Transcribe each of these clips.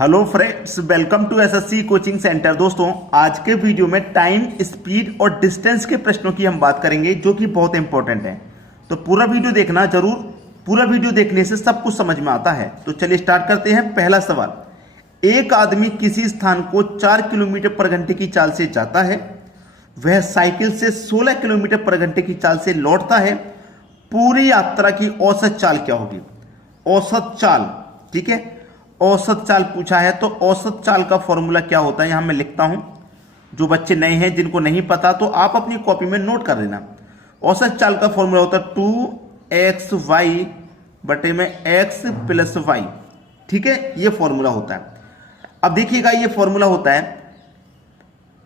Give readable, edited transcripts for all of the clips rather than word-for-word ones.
Hello friends, welcome to SSC coaching centre. दोस्तों, आज के वीडियो में टाइम, स्पीड और डिस्टेंस के प्रश्नों की हम बात करेंगे जो कि बहुत इंपॉर्टेंट है। तो पूरा वीडियो देखना जरूर। पूरा वीडियो देखने से सब कुछ समझ में आता है। तो चलिए स्टार्ट करते हैं। पहला सवाल, एक आदमी किसी स्थान को 4 किलोमीटर पर घंटे की चाल से जाता है, वह साइकिल से 16 किलोमीटर पर घंटे की चाल से लौटता है। पूरी यात्रा की औसत चाल क्या होगी? औसत चाल, ठीक है, औसत चाल पूछा है। तो औसत चाल का फॉर्मूला क्या होता है यहां मैं लिखता हूं। जो बच्चे नए हैं, जिनको नहीं पता, तो आप अपनी कॉपी में नोट कर लेना। औसत चाल का फॉर्मूला होता है 2xy बटे में x प्लस वाई। ठीक है, ये फॉर्मूला होता है। अब देखिएगा, ये फॉर्मूला होता है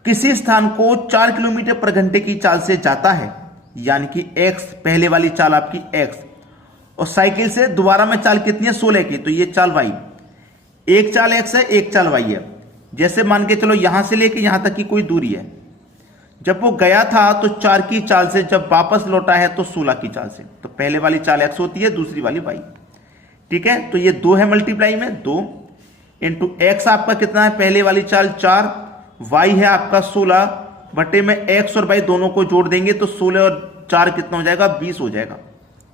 किसी स्थान को 4 किलोमीटर पर घंटे की चाल से जाता है, यानी कि x, पहले वाली चाल आपकी x, और साइकिल से दोबारा में चाल कितनी है? 16 की, तो ये चाल y। एक चाल x है, एक चाल y है। जैसे मान के चलो यहां से लेके यहां तक की कोई दूरी है। जब वो गया था तो 4 की चाल से, जब वापस लौटा है तो 16 की चाल से। तो पहले वाली चाल x होती है, दूसरी वाली y। ठीक है, तो ये 2 है मल्टीप्लाई में 2 इंटू x आपका कितना है? पहले वाली चाल 4, y है आपका 16 बटे में x और y दोनों को जोड़ देंगे तो 16 और 4 कितना हो जाएगा? 20 हो जाएगा।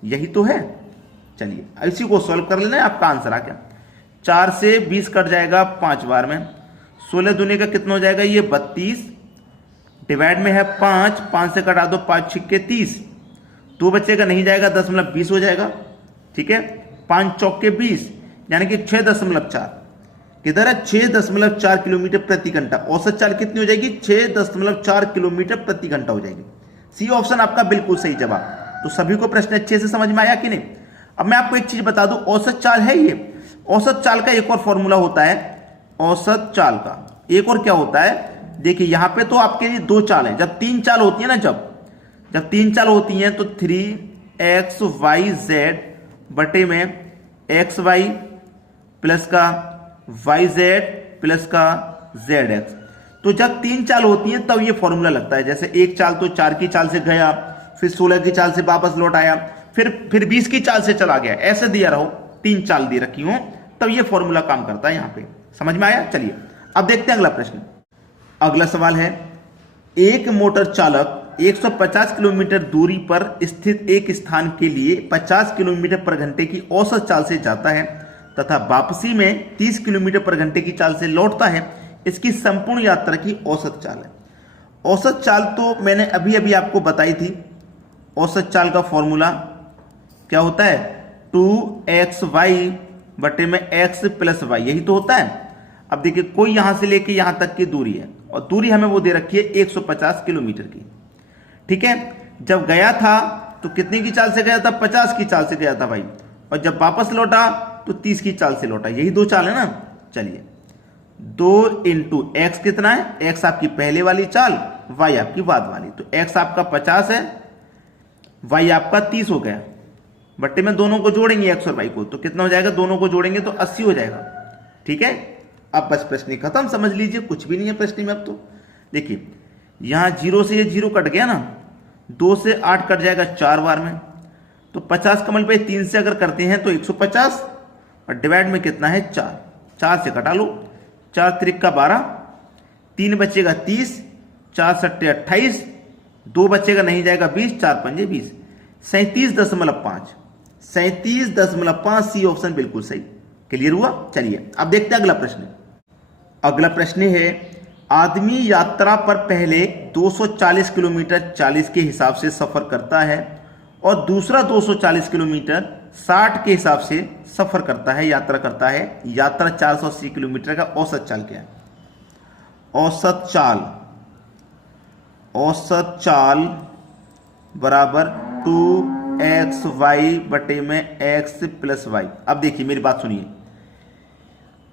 यही तो है। चलिए इसी को सॉल्व कर लेना है, आपका आंसर आ गया। 4 से 20 कट जाएगा 5 बार में। 16 दूनी का कितना हो जाएगा? ये 32 डिवाइड में है 5, 5 से कटा दो 5 छिक्के 30, 2 बचेगा, नहीं जाएगा, 10.20 हो जाएगा। ठीक है, 5 चौके 20 यानी कि 6.4। किधर है? 6.4 किलोमीटर प्रति घंटा। औसत चाल कितनी हो जाएगी? 6.4 किलोमीटर प्रति घंटा हो जाएगी। सी ऑप्शन आपका बिल्कुल सही जवाब। तो सभी को प्रश्न अच्छे से समझ में आया कि नहीं? अब मैं आपको एक चीज बता दूं, औसत चाल है ये। औसत चाल का एक और फॉर्मूला होता है। औसत चाल का एक और क्या होता है? देखिए यहां पे तो आपके लिए 2 चाल है। जब 3 चाल होती है ना, जब 3 चाल होती हैं तो 3xyz बटे में xy प्लस का yz प्लस का zx। तो जब 3 चाल होती हैं तब ये फॉर्मूला लगता है। जैसे एक चाल तो 4 की चाल से गया, फिर 16 की चाल से वापस लौट आया, फिर 20 की चाल से चला गया। ऐसे दिया रहो, 3 चाल दे रखी हो, तब ये फॉर्मूला काम करता है। यहां पे समझ में आया? चलिए अब देखते हैं अगला प्रश्न। अगला सवाल है, एक मोटर चालक 150 किलोमीटर दूरी पर स्थित एक स्थान के लिए 50 किलोमीटर पर घंटे की औसत चाल से जाता है तथा वापसी में 30 किलोमीटर पर घंटे की चाल से लौटता है। इसकी संपूर्ण यात्रा की औसत चाल है। औसत चाल तो मैंने अभी अभी आपको बताई थी। औसत चाल का फॉर्मूला क्या होता है? 2xy बटे में x प्लस वाई, यही तो होता है। अब देखिए, कोई यहां से लेके यहां तक की दूरी है और दूरी हमें वो दे रखी है 150 किलोमीटर की। ठीक है, जब गया था तो कितने की चाल से गया था? 50 की चाल से गया था भाई, और जब वापस लौटा तो 30 की चाल से लौटा। यही 2 चाल है ना। चलिए 2 इंटू एक्स कितना है? x आपकी पहले वाली चाल, y आपकी बाद वाली। तो x आपका 50 है, y आपका 30 हो गया बट्टे में दोनों को जोड़ेंगे x और y को, तो कितना हो जाएगा? दोनों को जोड़ेंगे तो 80 हो जाएगा। ठीक है, अब बस प्रश्न खत्म, समझ लीजिए, कुछ भी नहीं है प्रश्न में। अब तो देखिए, यहां 0 से ये 0 कट गया ना, 2 से 8 कट जाएगा 4 बार में। तो 50 कमल पे 3 से अगर करते हैं तो 150 और डिवाइड में कितना है? 4, 4 से कटा लो, 4 त्रिक का 12, 3 बचेगा 30, 4 सट्टे 28, 2 बचेगा, नहीं जाएगा 20, 4 पंजे 20, 37.5। 37.5 सी ऑप्शन बिल्कुल सही। क्लियर हुआ? चलिए अब देखते हैं अगला प्रश्न। अगला प्रश्न है, आदमी यात्रा पर पहले 240 किलोमीटर 40 के हिसाब से सफर करता है और दूसरा 240 किलोमीटर 60 के हिसाब से सफर करता है, यात्रा करता है। यात्रा 480 किलोमीटर का औसत चाल क्या है? औसत चाल बराबर 2xy बटे में x प्लस वाई। अब देखिए मेरी बात सुनिए,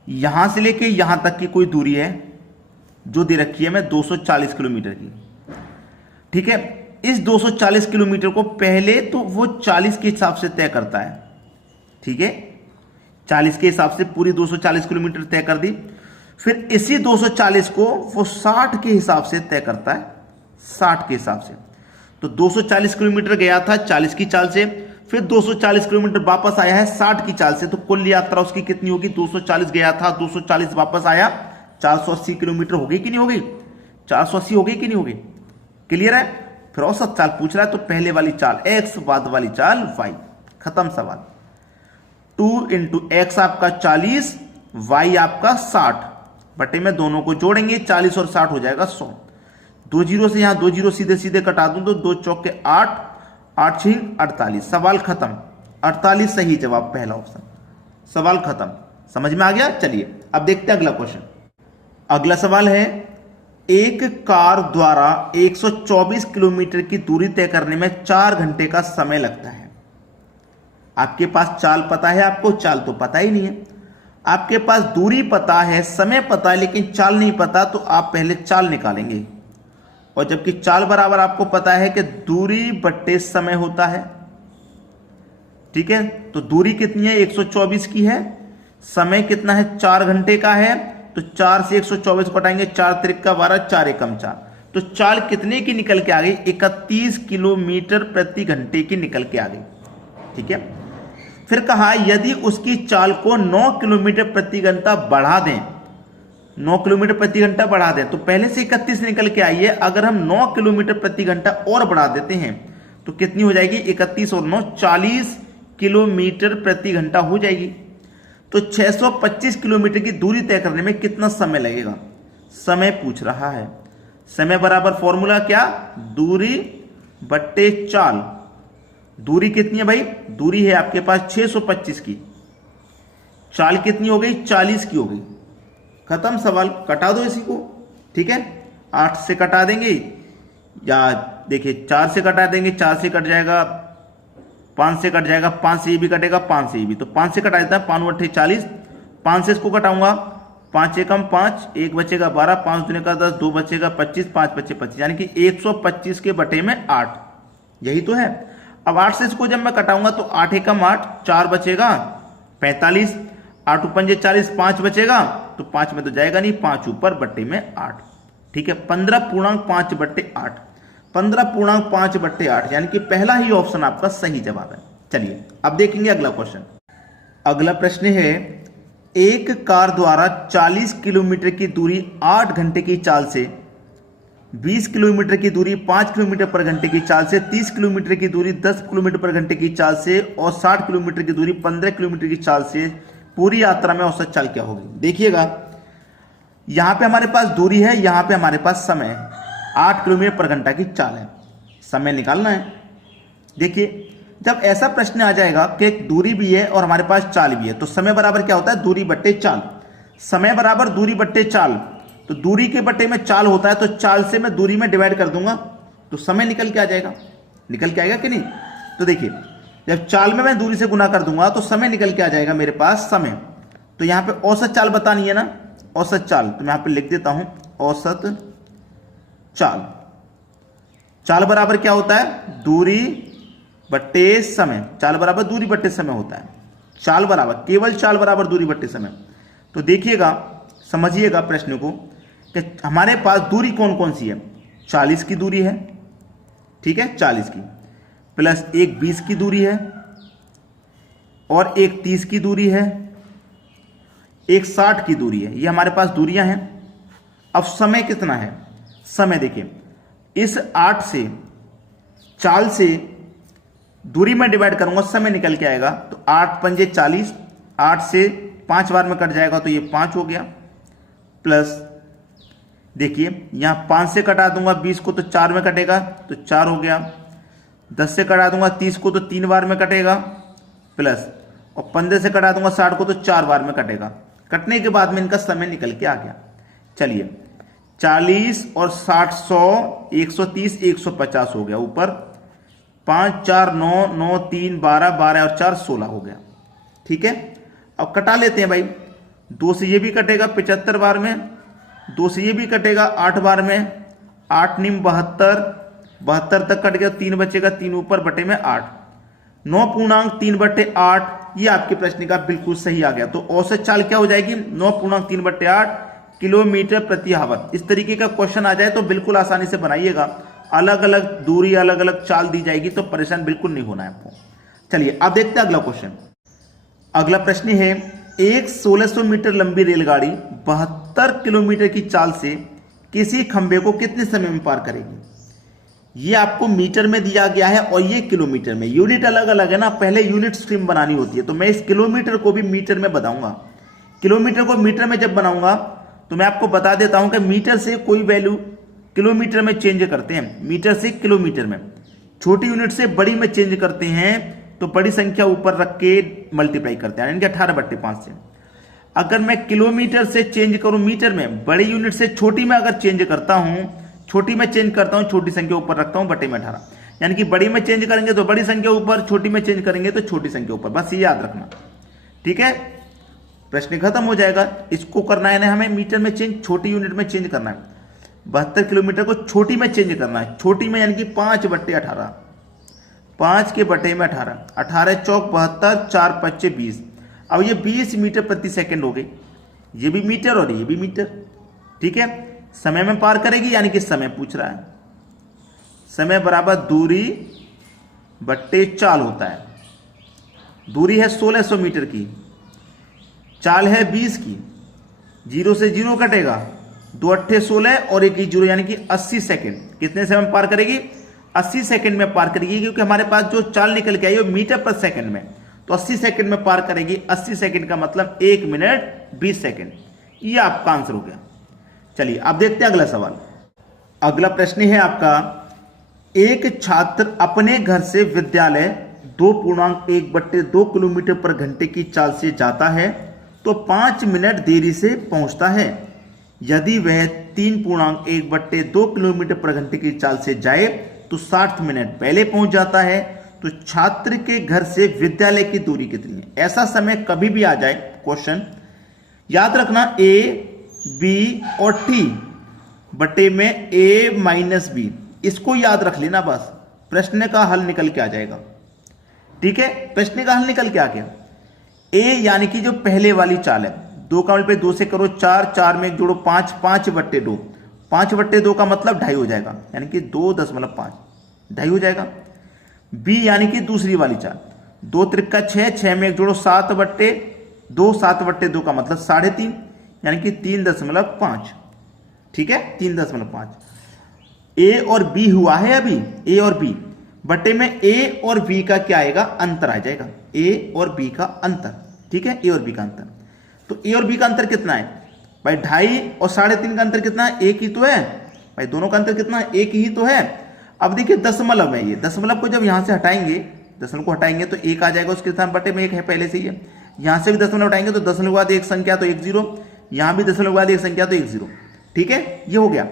यहां से लेके यहां तक की कोई दूरी है जो दे रखी है मैं 240 किलोमीटर की। ठीक है, इस 240 किलोमीटर को पहले तो वो 40 के हिसाब से तय करता है। ठीक है, 40 के हिसाब से पूरी 240 किलोमीटर तय कर दी। फिर इसी 240 को वो 60 के हिसाब से तय करता है, 60 के हिसाब से। तो 240 किलोमीटर गया था 40 की चाल से, फिर 240 किलोमीटर वापस आया है 60 की चाल से, तो कुल यात्रा उसकी कितनी होगी? 240 गया था, 240 वापस आया, 480 किलोमीटर हो गई कि नहीं हो गई? 480 हो गई कि नहीं हो गई? क्लियर है? फिर औसत चाल पूछ रहा है, तो पहले वाली चाल x, बाद वाली चाल y। खत्म सवाल। 2 इंटू एक्स आपका 40, y आपका 60, बटे में दोनों को जोड़ेंगे, 40 और 60 हो जाएगा 100। 2 जीरो से यहां 2 जीरो सीधे सीधे कटा दूं तो 2 चौके 8, 8 छिंग 48। सवाल खत्म। 48 सही जवाब, पहला ऑप्शन। सवाल खत्म। समझ में आ गया? चलिए अब देखते हैं अगला क्वेश्चन। अगला सवाल है, एक कार द्वारा 124 किलोमीटर की दूरी तय करने में 4 घंटे का समय लगता है। आपके पास चाल पता है, आपको चाल तो पता ही नहीं है। आपके पास दूरी पता है, समय पता है, लेकिन चाल नहीं पता, तो आप पहले चाल निकालेंगे। और जबकि चाल बराबर आपको पता है कि दूरी बट्टे समय होता है, ठीक है? तो दूरी कितनी है? 124 की है। समय कितना है? 4 घंटे का है। तो 4 से 124 को हटाएंगे, 4 त्रिक का 12, 4 एकम 4। तो चाल कितने की निकल के आ गई? 31 किलोमीटर प्रति घंटे की निकल के आ गई। ठीक है? फिर कहा यदि उसकी चाल को 9 किलोमीटर प्रति घंटा बढ़ा दें, 9 किलोमीटर प्रति घंटा बढ़ा दें, तो पहले से 31 निकल के आई है। अगर हम 9 किलोमीटर प्रति घंटा और बढ़ा देते हैं तो कितनी हो जाएगी? 31 और 9 40 किलोमीटर प्रति घंटा हो जाएगी। तो 625 किलोमीटर की दूरी तय करने में कितना समय लगेगा? समय पूछ रहा है। समय बराबर फॉर्मूला क्या? दूरी बट्टे चाल। दूरी कितनी है भाई? दूरी है आपके पास 625 की, चाल कितनी हो गई? 40 की हो गई। खत्म सवाल। कटा दो इसी को। ठीक है? 8 से कटा देंगे, या देखिए 4 से कटा देंगे, 4 से कट जाएगा, 5 से कट जाएगा, 5 से ये भी कटेगा, 5 से ये भी, तो 5 से कटा देता है। 5 8 40, 5 से इसको कटाऊंगा, 5 एकम 5, 1 बचेगा 12, 5 दूने का 10, 2 बचेगा 25, 5 बचे 25, यानी कि 125 के बटे में 8। यही तो है। अब 8 से इसको जब मैं कटाऊंगा तो 8 एकम 8, 4 बचेगा 45, 8 पंजे 40, 5 बचेगा, तो 5 में तो जाएगा नहीं, 5 ऊपर बट्टे में 8। ठीक है? 15.5 बट्टे 8, 15.5 बट्टे 8, यानी कि पहला ही ऑप्शन आपका सही जवाब है। चलिए अब देखेंगे अगला क्वेश्चन। अगला प्रश्न है, एक कार द्वारा 40 किलोमीटर की दूरी 8 घंटे की चाल से, 20 किलोमीटर की दूरी 5 किलोमीटर पर घंटे की चाल से, 30 किलोमीटर की दूरी 10 किलोमीटर पर घंटे की चाल से और 60 किलोमीटर की दूरी 15 किलोमीटर की चाल से पूरी यात्रा में औसत चाल क्या होगी? देखिएगा, यहां पे हमारे पास दूरी है, यहां पे हमारे पास समय है। 8 किलोमीटर पर घंटा की चाल है, समय निकालना है। देखिए, जब ऐसा प्रश्न आ जाएगा कि दूरी भी है और हमारे पास चाल भी है, तो समय बराबर क्या होता है? दूरी बट्टे चाल। समय बराबर दूरी बट्टे चाल, तो दूरी के बट्टे में चाल होता है, तो चाल से मैं दूरी में डिवाइड कर दूंगा तो समय निकल के आ जाएगा। निकल के आएगा कि नहीं? तो देखिए, जब चाल में मैं दूरी से गुना कर दूंगा तो समय निकल के आ जाएगा मेरे पास समय। तो यहां पे औसत चाल बतानी है ना, औसत चाल, तो मैं यहां पे लिख देता हूं औसत चाल। चाल बराबर क्या होता है? दूरी बट्टे समय। चाल बराबर दूरी बट्टे समय होता है। चाल बराबर, केवल चाल बराबर दूरी बट्टे समय। तो देखिएगा, समझिएगा प्रश्न को कि हमारे पास दूरी कौन कौन सी है? 40 की दूरी है, ठीक है, 40 की, प्लस एक 20 की दूरी है, और एक 30 की दूरी है, एक 60 की दूरी है। ये हमारे पास दूरियां हैं। अब समय कितना है? समय देखिए, इस 8 से चाल से दूरी में डिवाइड करूंगा, समय निकल के आएगा, तो 8 पंजे 40, 8 से 5 बार में कट जाएगा तो ये 5 हो गया, प्लस देखिए यहां 5 से कटा दूंगा 20 को तो 4 में कटेगा तो 4 हो गया, 10 से कटा दूंगा 30 को तो 3 बार में कटेगा, प्लस और 15 से कटा दूंगा 60 को तो 4 बार में कटेगा। कटने के बाद में इनका समय निकल के आ गया। चलिए, 40 और 60 100, 130, 150 हो गया, ऊपर 5 4 9 9 3 12, 12 और 4 16 हो गया। ठीक है? अब कटा लेते हैं भाई। 2 से ये भी कटेगा 75 बार में, 2 से ये भी कटेगा 8 बार में, 8 निम 72, 72 तक कट गया, 3 बचेगा, 3 ऊपर बटे में 8, 9.3 बटे 8। ये आपके प्रश्न का बिल्कुल सही आ गया। तो औसत चाल क्या हो जाएगी? 9.3 बटे 8 किलोमीटर प्रति आवर। इस तरीके का क्वेश्चन आ जाए तो बिल्कुल आसानी से बनाइएगा। अलग अलग दूरी, अलग अलग चाल दी जाएगी तो परेशान बिल्कुल नहीं होना है आपको। चलिए अब देखते हैं अगला क्वेश्चन। अगला प्रश्न है, एक 1600 मीटर लंबी रेलगाड़ी 72 किलोमीटर की चाल से किसी खंबे को कितने समय में पार करेगी। ये आपको मीटर में दिया गया है और ये किलोमीटर में। यूनिट अलग अलग है ना, पहले यूनिट स्ट्रीम बनानी होती है, तो मैं इस किलोमीटर को भी मीटर में बताऊंगा। किलोमीटर को मीटर में जब बनाऊंगा तो मैं आपको बता देता हूं कि मीटर से कोई वैल्यू किलोमीटर में चेंज करते हैं, मीटर से किलोमीटर में। छोटी यूनिट से बड़ी में चेंज करते हैं तो बड़ी संख्या ऊपर रख के मल्टीप्लाई करते हैं, यानी कि 18/5 से। अगर मैं किलोमीटर से चेंज करूं मीटर में, बड़ी यूनिट से छोटी में अगर चेंज करता हूं, छोटी में चेंज करता हूं, छोटी संख्या ऊपर रखता हूं बटे में 18, यानी कि बड़ी में चेंज करेंगे तो बड़ी संख्या ऊपर, छोटी में चेंज करेंगे तो छोटी संख्या ऊपर। बस ये याद रखना, ठीक है। प्रश्न खत्म हो जाएगा। इसको करना है ना हमें मीटर में चेंज, छोटी यूनिट में चेंज करना है। 72 किलोमीटर को छोटी में चेंज करना है, छोटी में यानी कि 5/18, 5 के बटे में 18, 18 चौक 72, 4 पच्चे 20। अब ये 20 मीटर प्रति सेकंड हो गई, ये भी मीटर और ये भी मीटर, ठीक है। समय में पार करेगी, यानी कि समय पूछ रहा है, समय बराबर दूरी बट्टे चाल होता है। दूरी है 1600 मीटर की, चाल है 20 की, 0 से 0 कटेगा, 2 8 16 और 1 0, यानी कि 80 सेकंड। कितने समय में पार करेगी? 80 सेकंड में पार करेगी, क्योंकि हमारे पास जो चाल निकल के आई वो मीटर पर सेकंड में, तो 80 सेकंड में पार करेगी। 80 सेकंड का मतलब 1 मिनट 20 सेकंड। ये आपका आंसर हो गया। चलिए अब देखते हैं अगला सवाल। अगला प्रश्न है आपका, एक छात्र अपने घर से विद्यालय 2.1/2 किलोमीटर पर घंटे की चाल से जाता है तो 5 मिनट देरी से पहुंचता है। यदि वह 3.1/2 किलोमीटर पर घंटे की चाल से जाए तो 60 मिनट पहले पहुंच जाता है। तो छात्र के घर से विद्यालय की दूरी कितनी है? ऐसा समय कभी भी आ जाए क्वेश्चन, याद रखना A, B और T बटे में A माइनस B, इसको याद रख लेना, बस प्रश्न का हल निकल के आ जाएगा, ठीक है। प्रश्न का हल निकल के आ गया। A यानी कि जो पहले वाली चाल है, 2 का मल्टीप्लाई 2 से करो 4, 4 में 1 जोड़ो 5, 5/2, 5/2 का मतलब 2.5 हो जाएगा, यानी कि 2.5, 2.5 हो जाएगा। B यानी कि दूसरी वाली चाल, 2 त्रिका 6, 6 में 1 जोड़ो 7/2, 7/2 का मतलब 3.5, यानी कि 3.5, ठीक है, 3.5। A और B हुआ है अभी, A और B बटे में A और B का क्या आएगा? अंतर आ जाएगा, A और B का अंतर, ठीक है, A और B का अंतर। तो A और B का अंतर कितना है भाई? 2.5 और 3.5 का अंतर कितना है? 1 ही तो है भाई, दोनों का अंतर कितना है? 1 ही तो है। अब देखिए दशमलव है, ये दशमलव को जब यहां से हटाएंगे, दशमलव को हटाएंगे तो 1 आ जाएगा, उसके स्थान बटे में 1 है पहले से ही है। यहां से भी दशमलव हटाएंगे तो दशमलव के बाद एक संख्या तो 1 0, यहां भी दशमलव के बाद एक संख्या तो 1 0, ठीक है। ये हो गया।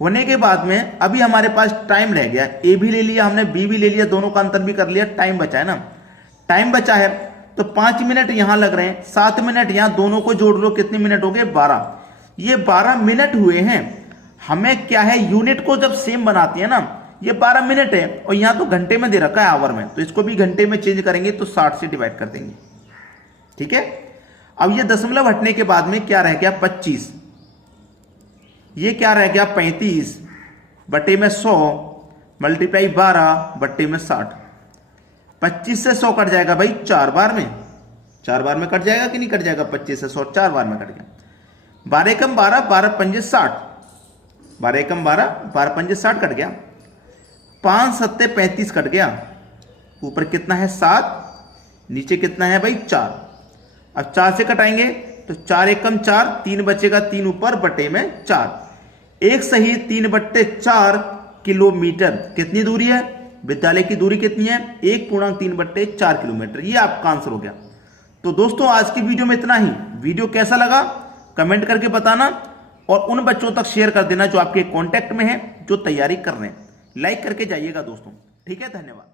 होने के बाद में अभी हमारे पास टाइम रह गया, A भी ले लिया हमने, B भी ले लिया, दोनों का अंतर भी कर लिया, टाइम बचा है ना। टाइम बचा है तो 5 मिनट यहां लग रहे हैं, 7 मिनट यहां, दोनों को जोड़ लो, कितने मिनट हो गए? 12। ये 12 मिनट हुए हैं। हमें क्या है, यूनिट को जब सेम बनाती है ना, ये 12 मिनट है और यहां तो घंटे में दे रखा है, आवर में, तो इसको भी घंटे में चेंज करेंगे तो 60 से डिवाइड कर देंगे, ठीक है। अब ये दशमलव हटने के बाद में क्या रह गया? 25। ये क्या रह गया? 35 बटे में 100 मल्टीप्लाई 12 बटे में 60। 25 से 100 कट जाएगा भाई 4 बार में, 4 बार में कट जाएगा कि नहीं कट जाएगा? 25 से 100 4 बार में कट गया। 12 एकम 12, 12 पंजे 60, 12 एकम 12, 12 पंजे 60 कट गया। 5 सत्ते 35 कट गया। ऊपर कितना है? 7, नीचे कितना है भाई? 4। अब 4 से कटाएंगे तो 4 एकम 4, 3 बचेगा, 3 ऊपर बटे में 4। एक सही 3/4 किलोमीटर कितनी दूरी है? विद्यालय की दूरी कितनी है? 1.3/4 किलोमीटर। ये आपका आंसर हो गया। तो दोस्तों आज की वीडियो में इतना ही। वीडियो कैसा लगा कमेंट करके बताना और उन बच्चों तक शेयर कर देना जो आपके कांटेक्ट में है, जो तैयारी कर रहे हैं। लाइक करके जाइएगा दोस्तों, ठीक है। धन्यवाद।